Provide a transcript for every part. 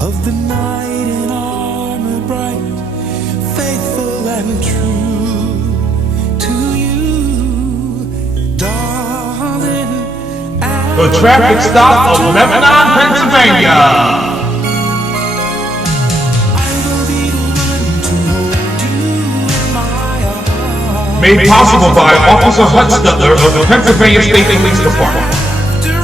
of the knight in armor bright, faithful and true to you, darling. The traffic stop of Lebanon, Pennsylvania. I will be the one to hold you in my arms. Made possible by Officer Huffstutler of the Pennsylvania State Police Department. After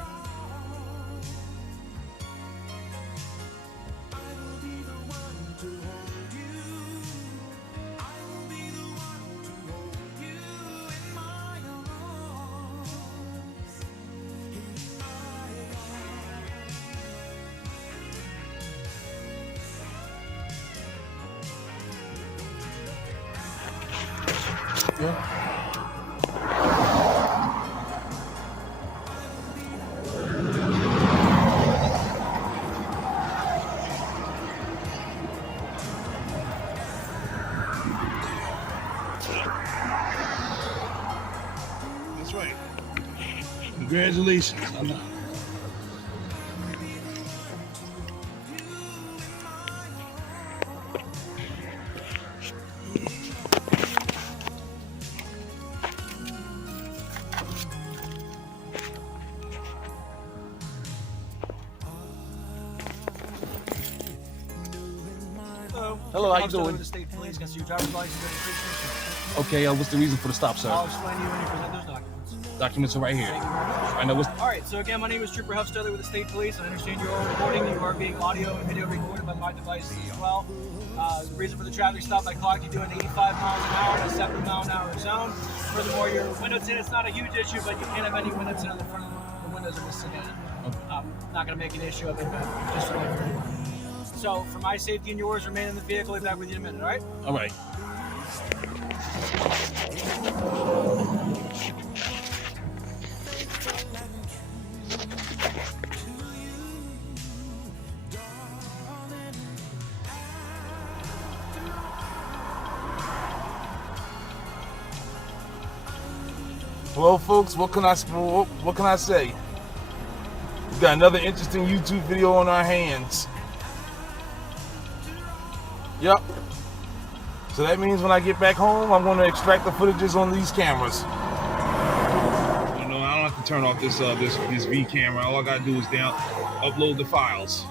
all, to hold you, I will be the one to hold you in my That's right. Congratulations. Hello, how you Huffstutler doing? with the state police. Can I see your driver's license registration? Okay, what's the reason for the stop, sir? I'll explain to you when you present those documents. Documents are right here. Thank you very much. I know what's. All right, so again, my name is Trooper Huffstutler with the state police. I understand you are recording. You are being audio and video recorded by my devices as well. The reason for the traffic stop, I clocked you doing 85 miles an hour in a 70 mile an hour zone. Furthermore, your window tint, it's not a huge issue, but you can't have any window tint on the front of the windows of the sedan. Not going to make an issue of it, but just so like So, for my safety and yours, remain in the vehicle. I'll be back with you in a minute, all right? All right. Well, folks, what can I say? We got another interesting YouTube video on our hands. Yep. So that means when I get back home, I'm going to extract the footages on these cameras. No, I don't have to turn off this V camera. All I gotta do is upload the files.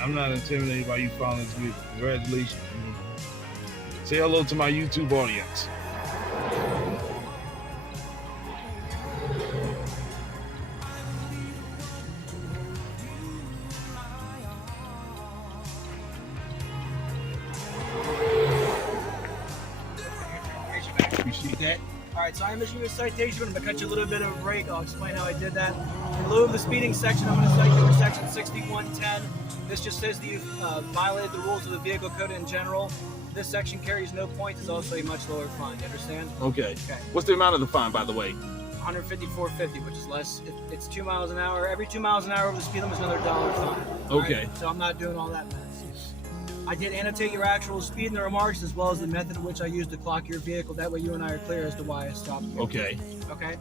I'm not intimidated by you following this video. Congratulations. Say hello to my YouTube audience. Appreciate that. All right, so I'm issuing a citation. I'm going to cut you a little bit of a break. I'll explain how I did that. In lieu of the speeding section, I'm going to cite you for section 6110. This just says that you've violated the rules of the vehicle code in general. This section carries no points. It's also a much lower fine. You understand? Okay. Okay. What's the amount of the fine, by the way? 154.50, which is less. It's 2 miles an hour. Every 2 miles an hour over the speed limit is another $1 fine. Okay. Right? So I'm not doing all that mess. I did annotate your actual speed in the remarks as well as the method in which I used to clock your vehicle. That way you and I are clear as to why I stopped you. Okay. Okay.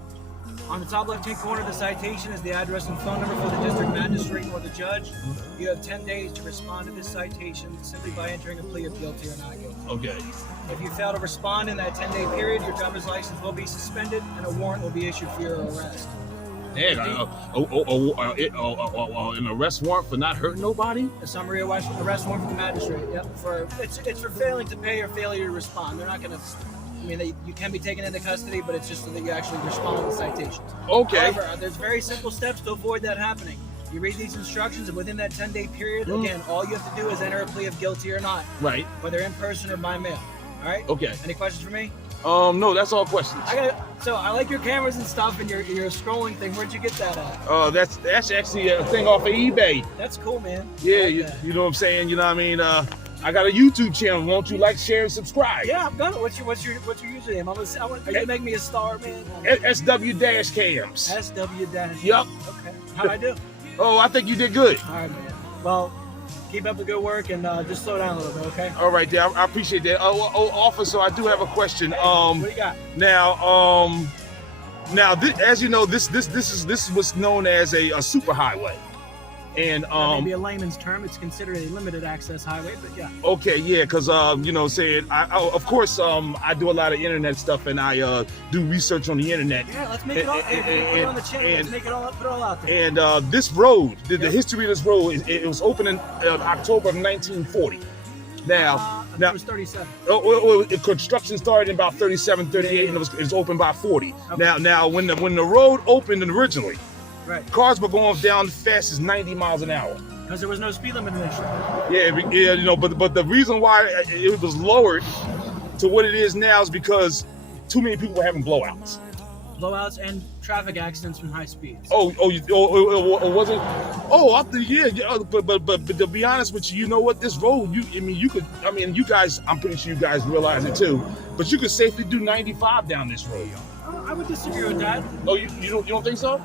On the top left-hand corner of the citation is the address and phone number for the district magistrate or the judge. You have 10 days to respond to this citation simply by entering a plea of guilty or not guilty. Okay. If you fail to respond in that 10-day period, your driver's license will be suspended and a warrant will be issued for your arrest. An arrest warrant for not hurting nobody? A summary arrest warrant from the magistrate. Yep. It's for failing to pay or failure to respond. They're not going to. You can be taken into custody, but it's just so that you actually respond to the citations. Okay. However, there's very simple steps to avoid that happening. You read these instructions, and within that 10-day period, again, all you have to do is enter a plea of guilty or not. Right. Whether in person or by mail. All right? Okay. Any questions for me? No, that's all questions. So I like your cameras and stuff, and your scrolling thing. Where'd you get that at? That's actually a thing off of eBay. That's cool, man. Yeah, Like you that. know what I'm saying? You know what I mean? I got a YouTube channel. Won't you like, share, and subscribe? Yeah, I'm gonna. What's your username? Are you gonna make me a star, man? SW-cams. SW dash. Yup. Okay. How'd I do? Oh, I think you did good. All right, man. Well, keep up the good work and just slow down a little bit, okay? All right, there. I appreciate that. Officer, I do have a question. What do you got? Now, as you know, this is what's known as a superhighway, and That may be a layman's term. It's considered a limited access highway, but yeah. Okay, yeah, because saying of course I do a lot of internet stuff and I do research on the internet. Yeah, let's make it all. Put it on the channel. Let's make it all. Put it all out there. And this road, the history of this road, it was opened in October of 1940. Now, it was 37. Construction started in about 37, 38, and it was opened by 40. Okay. Now, when the road opened originally, Right. cars were going down as fast as 90 miles an hour. Because there was no speed limit initially. Yeah, but the reason why it was lowered to what it is now is because too many people were having blowouts. Blowouts and traffic accidents from high speeds. Was it? But to be honest with you, you know what? This road, you guys, I'm pretty sure you guys realize it too. But you could safely do 95 down this road. I would disagree with that. Oh, you don't think so?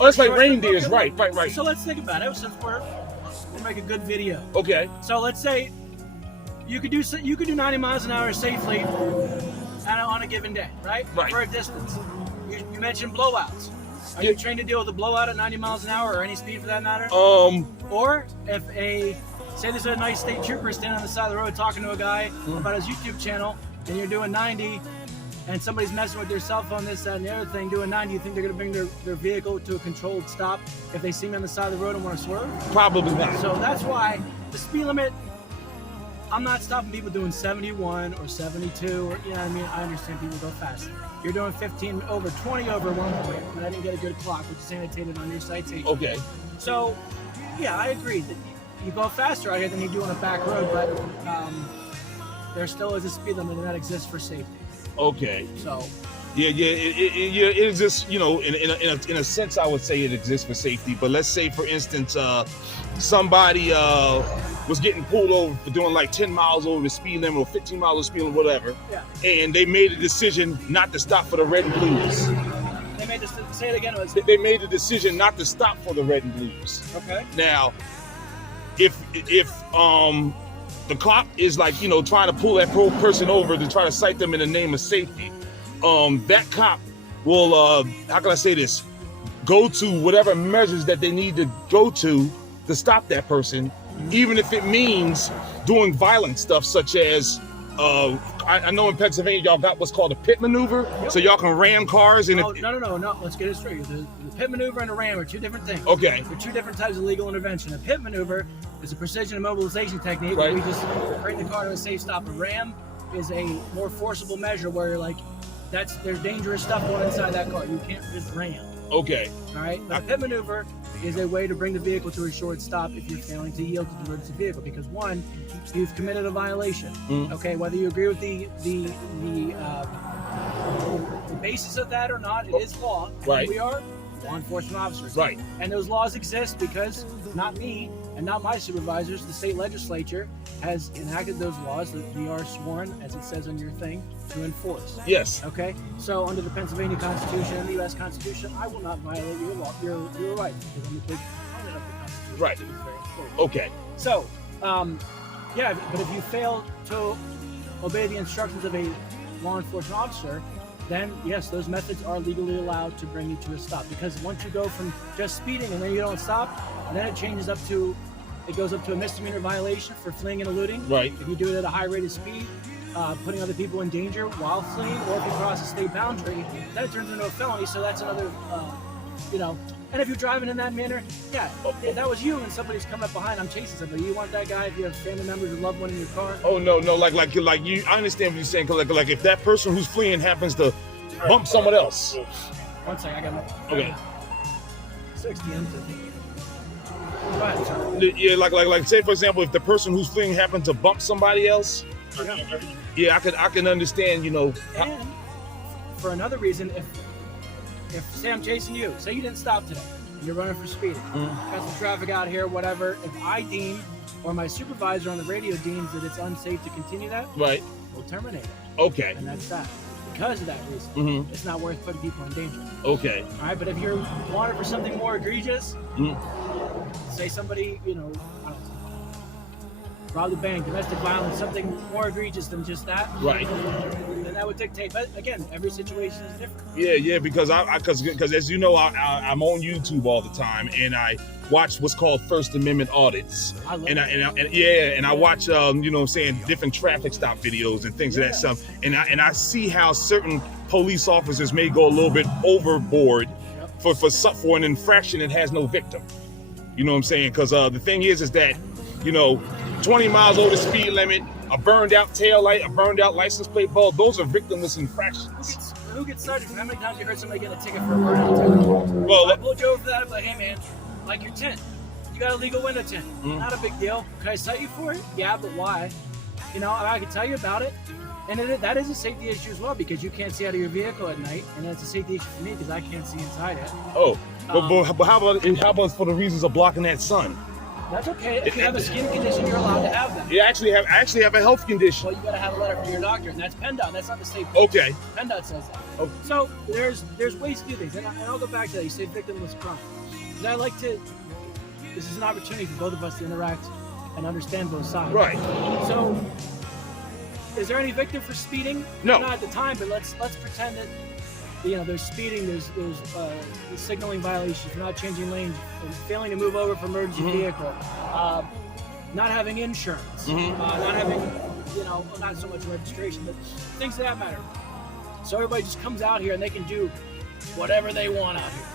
Oh, that's like reindeers, right. So let's think about it. Since we'll make a good video. Okay. So let's say you could do 90 miles an hour safely on a given day, right? Right. For a distance. You mentioned blowouts. Are you trained to deal with a blowout at 90 miles an hour or any speed for that matter? Or if say there's a nice state trooper standing on the side of the road talking to a guy about his YouTube channel and you're doing 90 and somebody's messing with their cell phone, this, that, and the other thing, doing 90, you think they're going to bring their vehicle to a controlled stop if they see me on the side of the road and want to swerve? Probably not. So that's why the speed limit, I'm not stopping people doing 71 or 72, or, you know what I mean? I understand people go faster. You're doing 15 over, 20 over 1 point, but I didn't get a good clock, which is annotated on your citation. Okay. So, yeah, I agree that you go faster out here than you do on a back road, but there still is a speed limit, and that exists for safety. Okay. So, Yeah, it exists. You know, in a sense, I would say it exists for safety. But let's say, for instance, somebody was getting pulled over for doing like 10 miles over the speed limit or 15 miles over the speed limit, whatever, yeah, and they made a decision not to stop for the red and blues. they made this. Say it again. It was, They made the decision not to stop for the red and blues. okay. Now, if the cop is like, you know, trying to pull that person over to try to cite them in the name of safety, that cop will, how can I say this, go to whatever measures that they need to go to stop that person, even if it means doing violent stuff such as, I know in Pennsylvania y'all got what's called a pit maneuver, Yep. so y'all can ram cars and Oh, no. Let's get it straight. The pit maneuver and a ram are two different things. Okay. They're two different types of legal intervention. A pit maneuver is a precision immobilization technique where Right. we just bring the car to a safe stop. A ram is a more forcible measure where, like, there's dangerous stuff going inside that car. You can't just ram. Okay. All right. But a pit maneuver is a way to bring the vehicle to a short stop if you're failing to yield to the emergency vehicle, because one, you've committed a violation. Okay, whether you agree with the basis of that or not, it is law. Right. We are law enforcement officers. Right. And those laws exist because not me and not my supervisors, the state legislature has enacted those laws that we are sworn, as it says on your thing, to enforce. Yes. Okay, so under the Pennsylvania Constitution and the U.S. Constitution, I will not violate your law, your rights, because I'm a big proponent of the Constitution. Right. It's very important. Okay. So, yeah, but if you fail to obey the instructions of a law enforcement officer, then yes, those methods are legally allowed to bring you to a stop. Because once you go from just speeding and then you don't stop, then it goes up to a misdemeanor violation for fleeing and eluding. Right. If you do it at a high rate of speed, putting other people in danger while fleeing, or if you cross a state boundary, then it turns into a felony. So that's another, And if you're driving in that manner, yeah, if that was you and somebody's coming up behind, I'm chasing somebody. You want that guy if you have family members or loved one in your car? Oh no, like you. I understand what you're saying. 'Cause like if that person who's fleeing happens to bump someone else. 1 second, I got my Okay. 60 and 50. Go ahead, sorry. Yeah, like say for example, if the person who's fleeing happened to bump somebody else, yeah, I can understand. You know. And for another reason, if say I'm chasing you, say you didn't stop today, and you're running for speeding, got some traffic out here, whatever. If I deem, or my supervisor on the radio deems that it's unsafe to continue that, Right. we'll terminate it, Okay. and that's that. Because of that reason, it's not worth putting people in danger. Okay. All right, but if you're wanted for something more egregious, say somebody, I don't know, rob the bank, domestic violence, something more egregious than just that, Right. then that would dictate. But again, every situation is different. Yeah, because because as you know, I'm on YouTube all the time, and I watch what's called First Amendment audits, I love and I watch different traffic stop videos and things of that stuff, and I see how certain police officers may go a little bit overboard for an infraction that has no victim. You know what I'm saying? Because the thing is that 20 miles over the speed limit, a burned out tail light, a burned out license plate bulb, those are victimless infractions. Who gets cited? How many times you heard somebody get a ticket for a burnout ticket? Well, I pulled you over for that. I'm like, hey man, like your tent, you got a legal window tint. Not a big deal. Can I cite you for it? Yeah, but why? I can tell you about it. And that is a safety issue as well, because you can't see out of your vehicle at night, and that's a safety issue for me because I can't see inside it. Oh, but how about for the reasons of blocking that sun? That's okay. If you have a skin condition, you're allowed to have that. You actually have a health condition. Well, you got to have a letter from your doctor, and that's PennDOT. That's not the state. Okay. PennDOT says that. Okay. So there's ways to do things, and I'll go back to that. You say victimless crime. Because I like to. This is an opportunity for both of us to interact and understand both sides. Right. So, is there any victim for speeding? No. Not at the time, but let's pretend that there's speeding, there's signaling violations, for not changing lanes, and failing to move over for emergency vehicle, not having insurance, not having, not so much registration, but things of that matter. So everybody just comes out here and they can do whatever they want out here,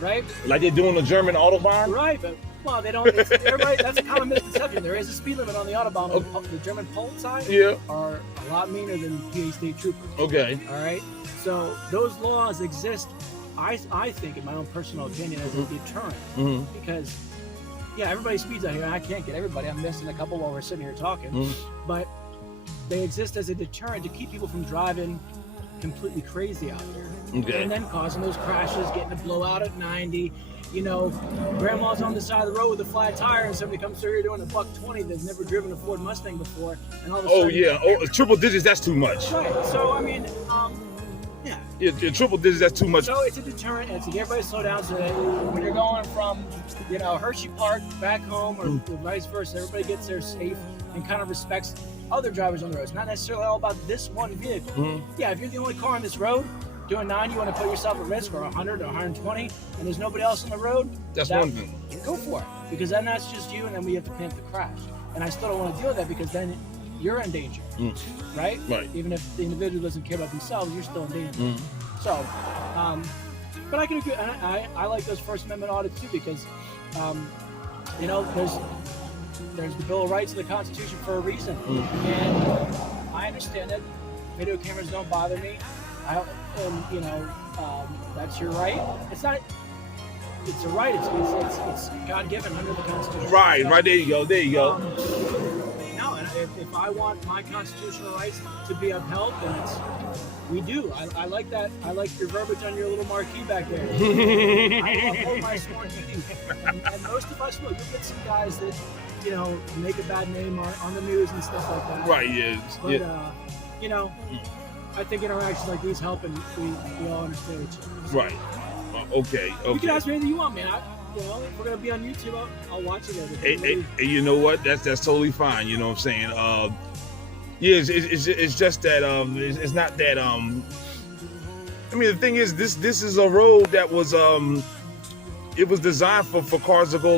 right? Like they're doing the German Autobahn? Right, but well, they don't. Everybody, that's a common misconception. There is a speed limit on the Autobahn. The German Polizei are a lot meaner than PA state troopers. Okay. All right. So those laws exist. I think, in my own personal opinion, as a deterrent, because yeah, everybody speeds out here, and I can't get everybody. I'm missing a couple while we're sitting here talking, but they exist as a deterrent to keep people from driving completely crazy out there, and then causing those crashes, getting a blowout at 90. You know, grandma's on the side of the road with a flat tire, and somebody comes through here doing a $120 that's never driven a Ford Mustang before, and all of a sudden, triple digits, that's too much. Right. So I mean, Yeah, triple digits, that's too much. So it's a deterrent, and it's to get everybody to slow down so that when you're going from, you know, Hershey Park back home or vice versa, everybody gets there safe and kind of respects other drivers on the road. It's not necessarily all about this one vehicle. Yeah, if you're the only car on this road doing 90, you want to put yourself at risk, or 100 or 120, and there's nobody else on the road, that's one thing. Go for it, because then that's just you, and then we have to pay for the crash. And I still don't want to deal with that, because then you're in danger, right? Right. Even if the individual doesn't care about themselves, you're still in danger. So, but I can agree, and I like those First Amendment audits too, because, you know, there's the Bill of Rights of the Constitution for a reason, and I understand that video cameras don't bother me. And you know, that's your right. It's not. It's a right. It's God given under the Constitution. Right. So, right. There you go. There you go. No, and if I want my constitutional rights to be upheld, then we do. I like that. I like your verbiage on your little marquee back there. I will uphold my sworn duty. And most of us will. You'll get some guys that, you know, make a bad name on the news and stuff like that. Right. Yeah. But you know, I think interactions like these help, and we all understand each other. So. Right. Okay. You can ask me anything you want, man. You know, if we're gonna be on YouTube, I'll watch it later. Hey, you know what? That's totally fine. You know what I'm saying? Yeah, it's just that it's not that I mean, the thing is, this is a road that was it was designed for cars to go a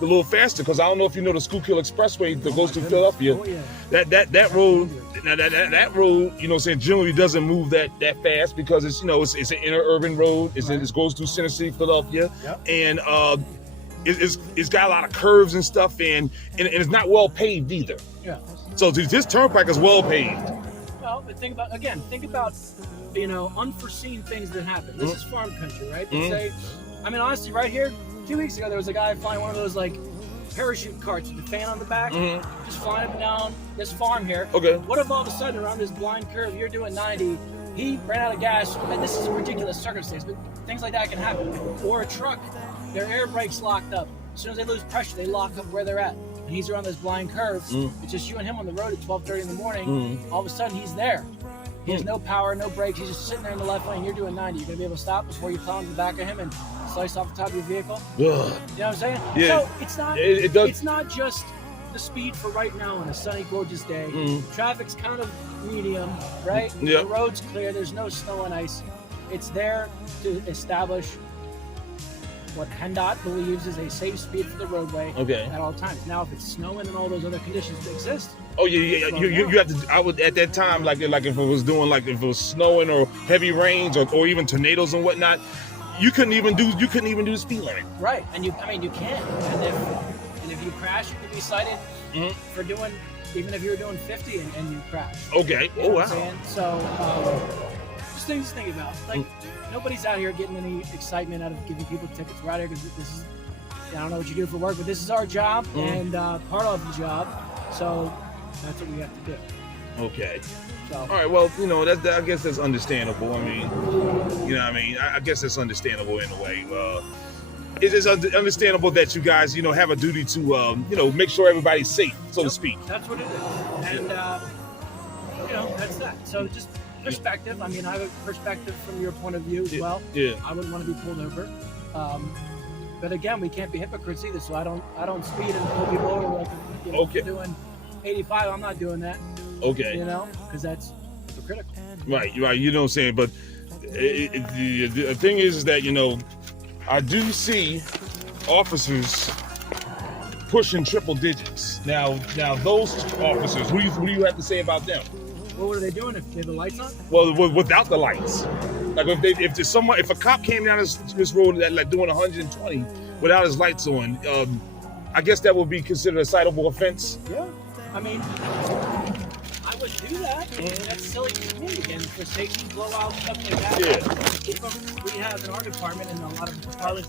little faster. Because I don't know if you know the Schuylkill Expressway that goes to Philadelphia. Oh, yeah. That road. Now that road, you know what I'm saying, generally doesn't move that fast, because it's, you know, it's an inner urban road. It goes through Center City, Philadelphia, and it's got a lot of curves and stuff, and it's not well paved either. Yeah. So this turnpike is well paved. Well, but think about you know, unforeseen things that happen. This is farm country, right? Say, I mean, honestly, right here, 2 weeks ago, there was a guy flying one of those like parachute carts with the fan on the back, just flying up and down this farm here. Okay. What if all of a sudden around this blind curve you're doing 90, he ran out of gas, and this is a ridiculous circumstance, but things like that can happen. Or a truck, their air brakes locked up. As soon as they lose pressure, they lock up where they're at. And he's around this blind curve. It's just you and him on the road at 12:30 in the morning. All of a sudden he's there. He has no power, no brakes. He's just sitting there in the left lane. You're doing 90. You're gonna be able to stop before you plow into the back of him and slice off the top of your vehicle. You know what I'm saying? Yeah. So it's not. It's not just the speed for right now on a sunny, gorgeous day. Traffic's kind of medium, right? The road's clear. There's no snow and ice. It's there to establish what PennDOT believes is a safe speed for the roadway at all times. Now, if it's snowing and all those other conditions exist. Oh yeah. You have to. I would at that time, like if it was doing, like if it was snowing or heavy rains or even tornadoes and whatnot, you couldn't even do the speed limit. Right, and you can. And if you crash, you could be cited for doing, even if you were doing 50 and you crash. Okay. You know what I'm saying? So just things to think about. Like nobody's out here getting any excitement out of giving people tickets. We're out here because this is, I don't know what you do for work, but this is our job and part of the job. So that's what we have to do. Okay. So. All right. Well, you know, I guess that's understandable. I mean, you know what I mean? I guess that's understandable in a way. It is understandable that you guys, you know, have a duty to, you know, make sure everybody's safe, so to speak. That's what it is. And, you know, that's that. So just perspective. I mean, I have a perspective from your point of view as well. Yeah. I wouldn't want to be pulled over. But again, we can't be hypocrites either. So I don't speed and pull people over like, you know, if you're doing 85. I'm not doing that. Okay. You know, because that's critical. Right. You know what I'm saying? But the thing is that, you know, I do see officers pushing triple digits. Now those officers, what do you have to say about them? What were they doing if they had the lights on? Well, without the lights. Like if a cop came down this road like doing 120 without his lights on, I guess that would be considered a citable offense. Yeah. I mean, I wouldn't do that. That's silly to me. Again, for safety, blowout, stuff like that. Yeah. We have in our department and a lot of departments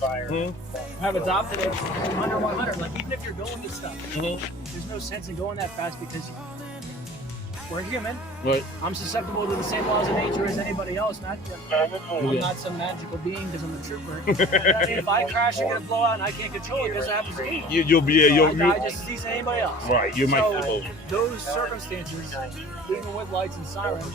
have adopted it under 100. Like, even if you're going to stuff, there's no sense in going that fast because we're human. Right. I'm susceptible to the same laws of nature as anybody else. I'm not some magical being because I'm a trooper. I mean, if I crash and get a blowout and I can't control it, because it happens to me. You'll be I die just as easy as anybody else. Right. You might. So those circumstances, even with lights and sirens,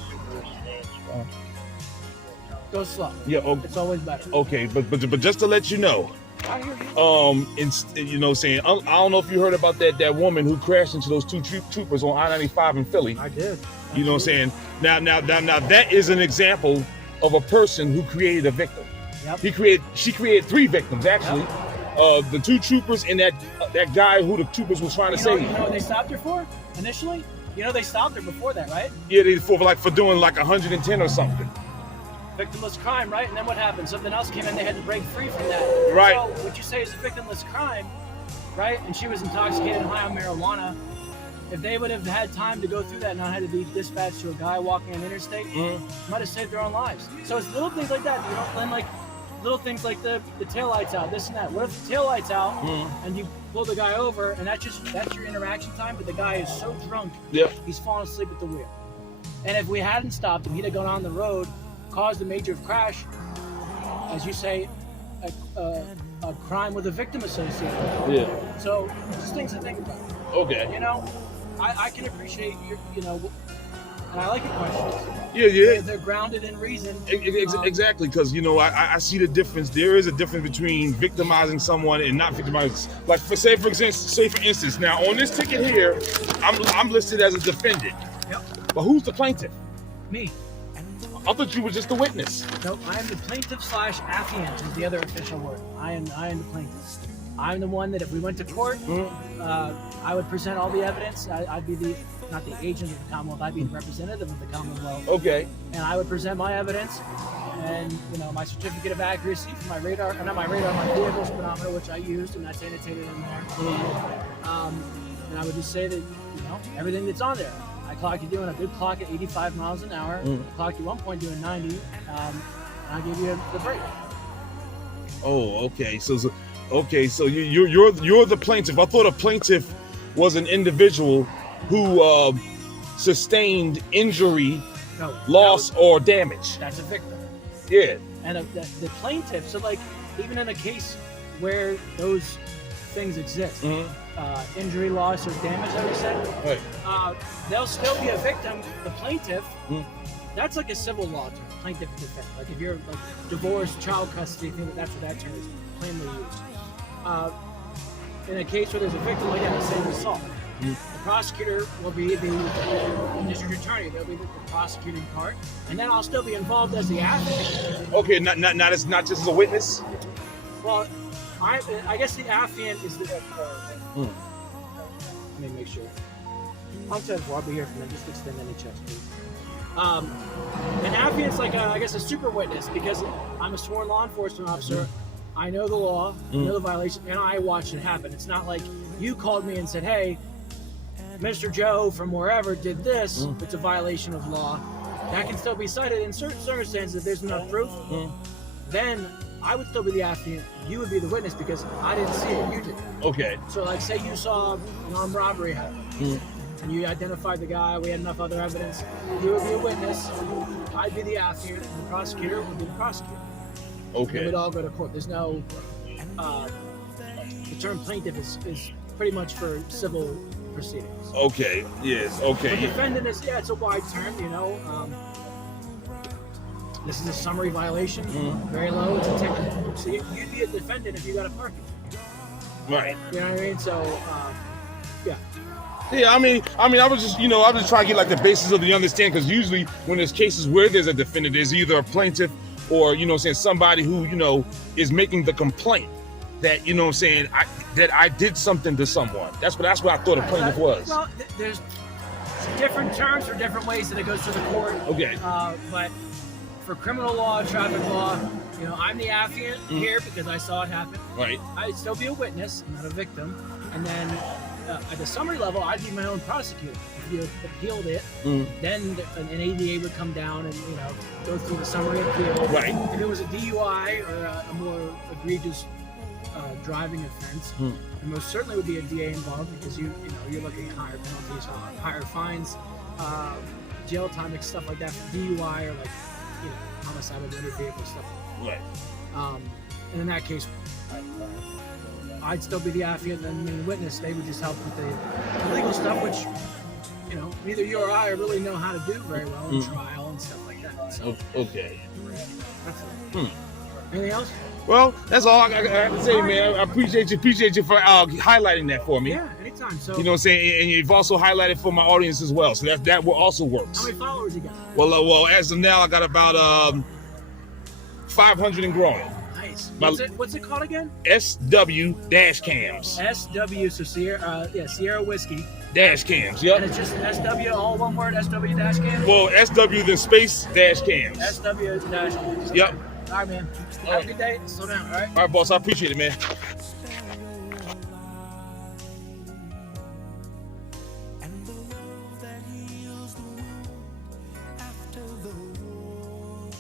go slow. Yeah. Okay. It's always better. Okay, but just to let you know, I hear you. you know, saying I don't know if you heard about that woman who crashed into those two troopers on I-95 in Philly. I did. You know what I'm saying? Now that is an example of a person who created a victim. Yep. She created 3 victims actually. Yep. The 2 troopers and that guy who the troopers was trying to save. You know what they stopped her for initially? You know they stopped her before that, right? Yeah, for doing like 110 or something. Victimless crime, right? And then what happened? Something else came in. They had to break free from that. Right. So what you say is a victimless crime, right? And she was intoxicated and high on marijuana. If they would have had time to go through that and not had to be dispatched to a guy walking on the interstate, might have saved their own lives. So it's little things like that. You know, and like little things like the taillights out, this and that. What if the taillights out and you pull the guy over and that's your interaction time, but the guy is so drunk, he's falling asleep at the wheel. And if we hadn't stopped him, he'd have gone on the road, caused a major crash, as you say, a crime with a victim associated. Yeah. So just things to think about. Okay. You know, I can appreciate your, you know, and I like your questions. Yeah. They're grounded in reason. Exactly, because you know I see the difference. There is a difference between victimizing someone and not victimizing. Like for instance, now on this ticket here, I'm listed as a defendant. Yep. But who's the plaintiff? Me. I thought you were just the witness. No, I am the plaintiff / affiant is the other official word. I am the plaintiff. I'm the one that if we went to court, I would present all the evidence. I'd be not the agent of the Commonwealth, I'd be the representative of the Commonwealth. Okay. And I would present my evidence and, you know, my certificate of accuracy for my radar, not my radar, my vehicle speedometer, which I used, and that's annotated in there. And I would just say that, you know, everything that's on there. I clocked you doing a good clock at 85 miles an hour. I clocked you 1 point doing 90. And I give you the break. Oh, okay. So you're the plaintiff. I thought a plaintiff was an individual who sustained injury, loss, or damage. That's a victim. Yeah. And the plaintiff. So like even in a case where those things exist, injury, loss, or damage, like we said, Right. They'll still be a victim. The plaintiff, that's like a civil law term, plaintiff defendant. Like if you're like divorce, child custody, that's what that term is plainly used. In a case where there's a victim like that, same assault, the prosecutor will be the district attorney. They'll be the prosecuting part, and then I'll still be involved as the advocate. Okay, not just as a witness. Well, I guess the affiant is the. Let me make sure. I'll be here for a minute. Just extend any checks, please. An affiant's like I guess a super witness because I'm a sworn law enforcement officer. I know the law, I know the violation, and I watched it happen. It's not like you called me and said, "Hey, Mr. Joe from wherever did this." It's a violation of law. That can still be cited in certain circumstances if there's enough proof. Then I would still be the affiant. You would be the witness because I didn't see it. You did. Okay. So, like, say you saw an armed robbery happen, and you identified the guy. We had enough other evidence. You would be a witness. I'd be the affiant, and the prosecutor would be the prosecutor. Okay. We would all go to court. There's no. The term plaintiff is pretty much for civil proceedings. Okay. Yes. Okay. The defendant is it's a wide term. You know. This is a summary violation, very low. It's a ticket. So you'd be a defendant if you got a parking ticket. Right. You know what I mean? So, yeah. Yeah, I mean, I was just trying to get like the basis of the understanding, because usually when there's cases where there's a defendant, there's either a plaintiff or somebody who is making the complaint that that I did something to someone. That's what I thought a plaintiff was. Well, there's different terms for different ways that it goes to the court. Okay. But for criminal law, traffic law, you know, I'm the affiant here because I saw it happen. Right. I'd still be a witness, not a victim. And then at the summary level, I'd be my own prosecutor. If you appealed it, then an ADA would come down and, you know, go through the summary appeal. Right. If it was a DUI or a more egregious driving offense, there most certainly would be a DA involved because you're looking at higher penalties, higher fines, jail time, and stuff like that for DUI or like, you know, homicide with motor vehicle stuff. Right. And in that case, I'd still be the affiant and the witness. They would just help with the legal stuff, which, you know, neither you or I really know how to do very well in trial and stuff like that. So, Okay. that's it. Anything else? Well, that's all I have to say, man. I appreciate you for highlighting that for me. Yeah, anytime. So, You know what I'm saying? And you've also highlighted for my audience as well. So that will also works. how many followers you got? Well, as of now, I got about 500 and growing. Nice. My- What's it called again? SW dash cams. SW, so Sierra Whiskey. Dash cams, And yep. it's just SW, all one word, SW dash cam? Well, SW then space dash cams. SW dash cam. Yep. All right, man. Have a good day. Slow down, all right? All right, boss. I appreciate it, man. And the love that heals the wound after the war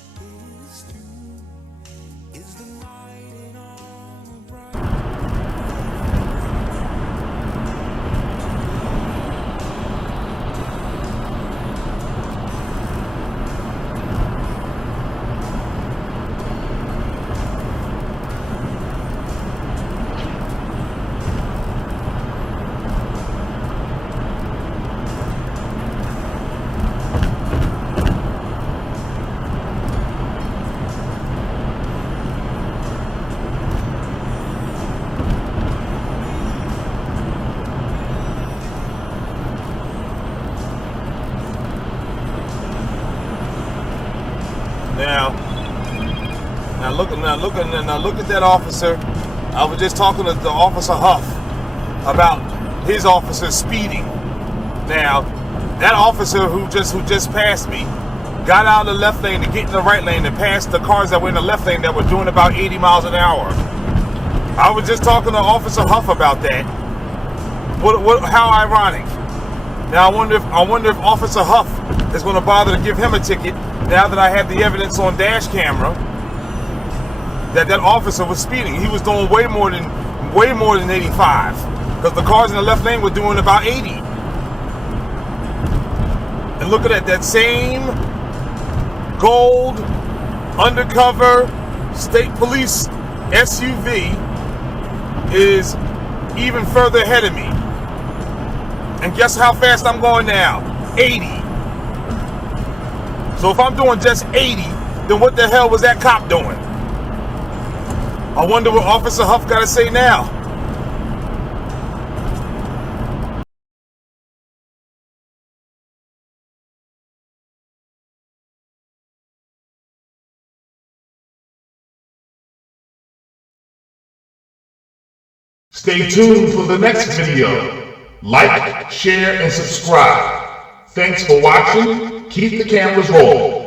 is through is the light in armor bright. Now look at that officer. I was just talking to the Officer Huff about his officer speeding. Now, that officer who just passed me got out of the left lane to get in the right lane and pass the cars that were in the left lane that were doing about 80 miles an hour. I was just talking to Officer Huff about that. How ironic. Now I wonder if Officer Huff is going to bother to give him a ticket now that I have the evidence on dash camera that officer was speeding. He was doing way more than 85 because the cars in the left lane were doing about 80. And look at that same gold undercover state police SUV is even further ahead of me. And guess how fast I'm going now? 80. So if I'm doing just 80, then what the hell was that cop doing? I wonder what Officer Huff got to say now. Stay tuned for the next video. Like, share, and subscribe. Thanks for watching. Keep the cameras rolling.